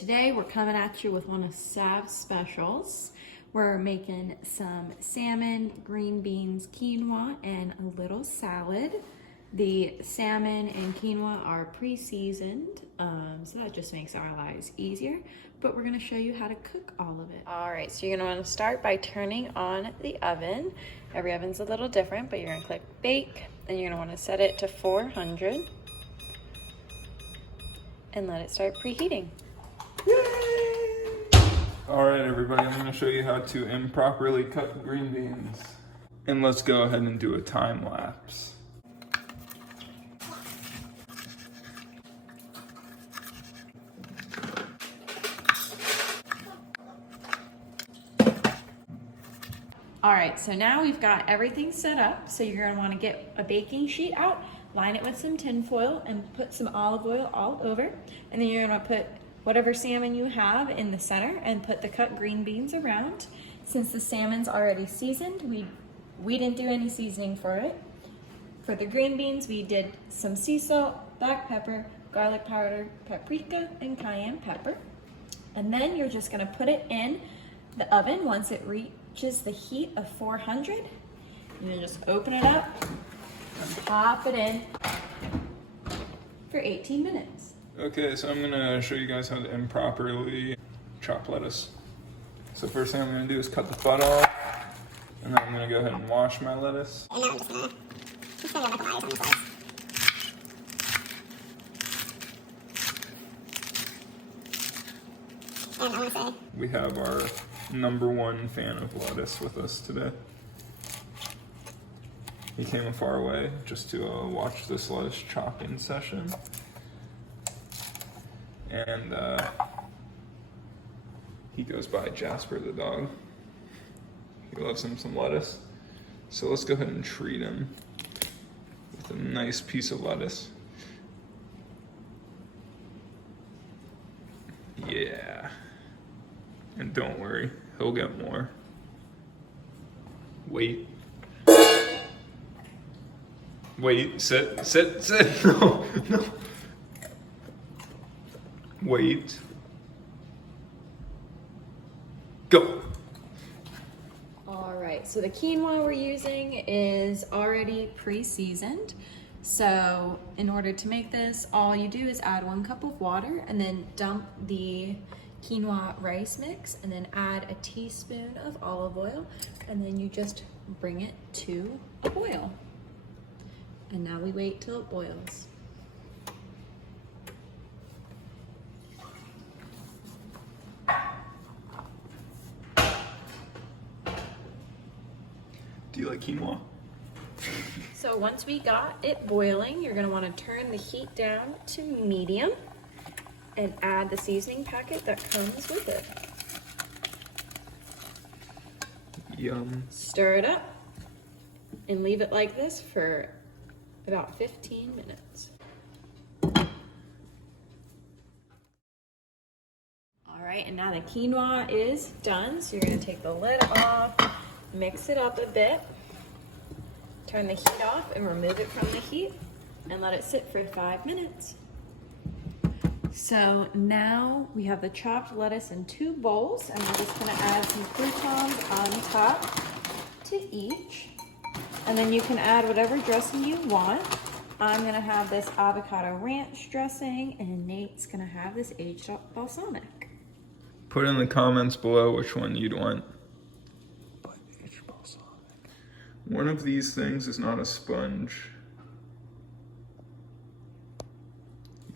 today we're coming at you with one of Sav's specials. We're making some salmon, green beans, quinoa, and a little salad. The salmon and quinoa are pre-seasoned, so that just makes our lives easier, but we're gonna show you how to cook all of it. All right, so you're gonna wanna start by turning on the oven. Every oven's a little different, but you're gonna click bake, and you're gonna wanna set it to 400 and let it start preheating. All right, everybody, I'm gonna show you how to improperly cut green beans. And let's go ahead and do a time lapse. All right, so now we've got everything set up. So you're gonna wanna get a baking sheet out, line it with some tin foil, and put some olive oil all over. And then you're gonna put whatever salmon you have in the center and put the cut green beans around. Since the salmon's already seasoned, we didn't do any seasoning for it. For the green beans, we did some sea salt, black pepper, garlic powder, paprika, and cayenne pepper. And then you're just gonna put it in the oven once it reaches the heat of 400. You just open it up and pop it in for 18 minutes. Okay, so I'm gonna show you guys how to improperly chop lettuce. So first thing I'm gonna do is cut the butt off, and then I'm gonna go ahead and wash my lettuce. And now I'm just gonna make a line on the slice. And I wanna say, We have our #1 fan of lettuce with us today. He came a far way just to watch this lettuce chopping session. And he goes by Jasper the dog. He loves him some lettuce. So let's go ahead and treat him with a nice piece of lettuce. Yeah. And don't worry, he'll get more. Wait. Wait, sit. No, no. Wait. Go. All right, so the quinoa we're using is already pre-seasoned. So in order to make this, all you do is add 1 cup of water and then dump the quinoa rice mix and then add a teaspoon of olive oil, and then you just bring it to a boil. And now we wait till it boils. Do you like quinoa? So once we got it boiling, you're gonna wanna turn the heat down to medium and add the seasoning packet that comes with it. Yum. Stir it up and leave it like this for about 15 minutes. All right, and now the quinoa is done. So you're gonna take the lid off, mix it up a bit, turn the heat off and remove it from the heat and let it sit for 5 minutes. So now we have the chopped lettuce in 2 bowls, and we're just gonna add some croutons on top to each. And then you can add whatever dressing you want. I'm gonna have this avocado ranch dressing, and Nate's gonna have this aged balsamic. Put in the comments below which one you'd want. One of these things is not a sponge.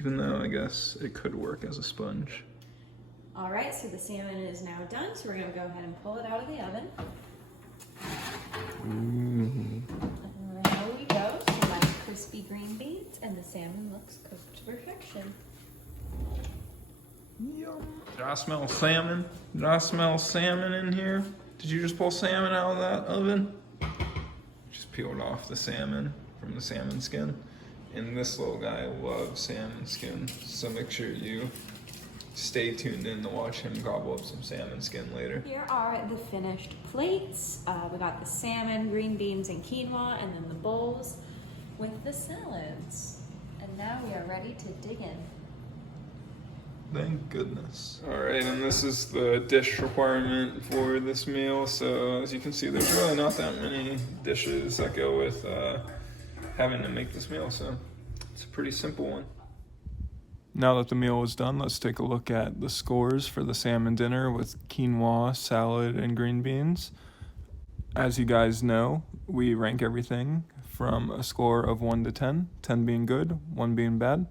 Even though I guess it could work as a sponge. All right, so the salmon is now done, so we're gonna go ahead and pull it out of the oven. And there we go, some nice crispy green beans, and the salmon looks cooked to perfection. Yum. Did I smell salmon? Did I smell salmon in here? Did you just pull salmon out of that oven? Just peeled off the salmon from the salmon skin. And this little guy loves salmon skin, so make sure you stay tuned in to watch him gobble up some salmon skin later. Here are the finished plates. We got the salmon, green beans, and quinoa, and then the bowls with the salads. And now we are ready to dig in. Thank goodness. All right, and this is the dish requirement for this meal. So as you can see, there's really not that many dishes that go with having to make this meal. So it's a pretty simple one. Now that the meal is done, let's take a look at the scores for the salmon dinner with quinoa, salad, and green beans. As you guys know, we rank everything from a score of 1 to 10, 10 being good, 1 being bad.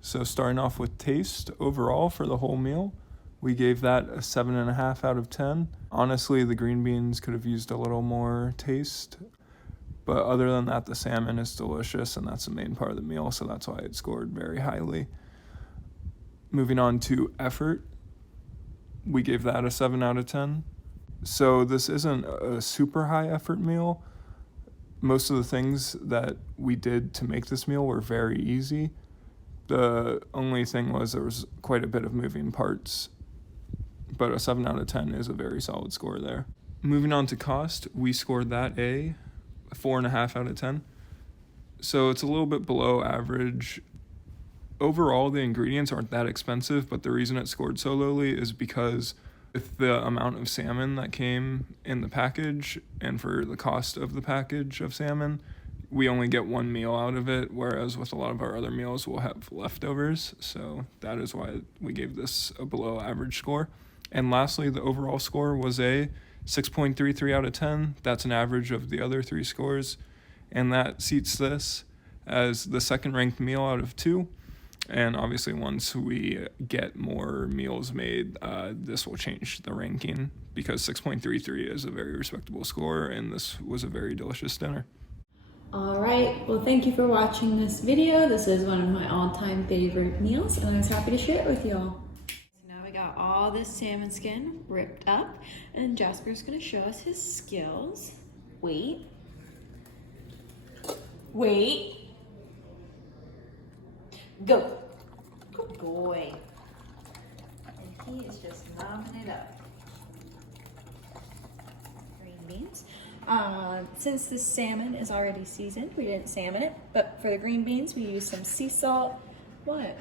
So starting off with taste, overall for the whole meal, we gave that a 7.5 out of 10. Honestly, the green beans could have used a little more taste, but other than that, the salmon is delicious, and that's the main part of the meal, so that's why it scored very highly. Moving on to effort, we gave that a 7 out of 10. So this isn't a super high effort meal. Most of the things that we did to make this meal were very easy. The only thing was there was quite a bit of moving parts, but a 7 out of 10 is a very solid score there. Moving on to cost, we scored that a 4.5 out of 10. So it's a little bit below average. Overall, the ingredients aren't that expensive, but the reason it scored so lowly is because with the amount of salmon that came in the package and for the cost of the package of salmon, we only get one meal out of it, whereas with a lot of our other meals, we'll have leftovers. So that is why we gave this a below average score. And lastly, the overall score was a 6.33 out of 10. That's an average of the other 3 scores. And that seats this as the second ranked meal out of 2. And obviously, once we get more meals made, this will change the ranking because 6.33 is a very respectable score, and this was a very delicious dinner. All right, well, thank you for watching this video. This is one of my all-time favorite meals, and I was happy to share it with y'all. So now we got all this salmon skin ripped up, and Jasper's gonna show us his skills. Wait. Go. Good boy. And he is just nomming it up. Green beans. Since this salmon is already seasoned, we didn't salmon it, but for the green beans, we used some sea salt. What?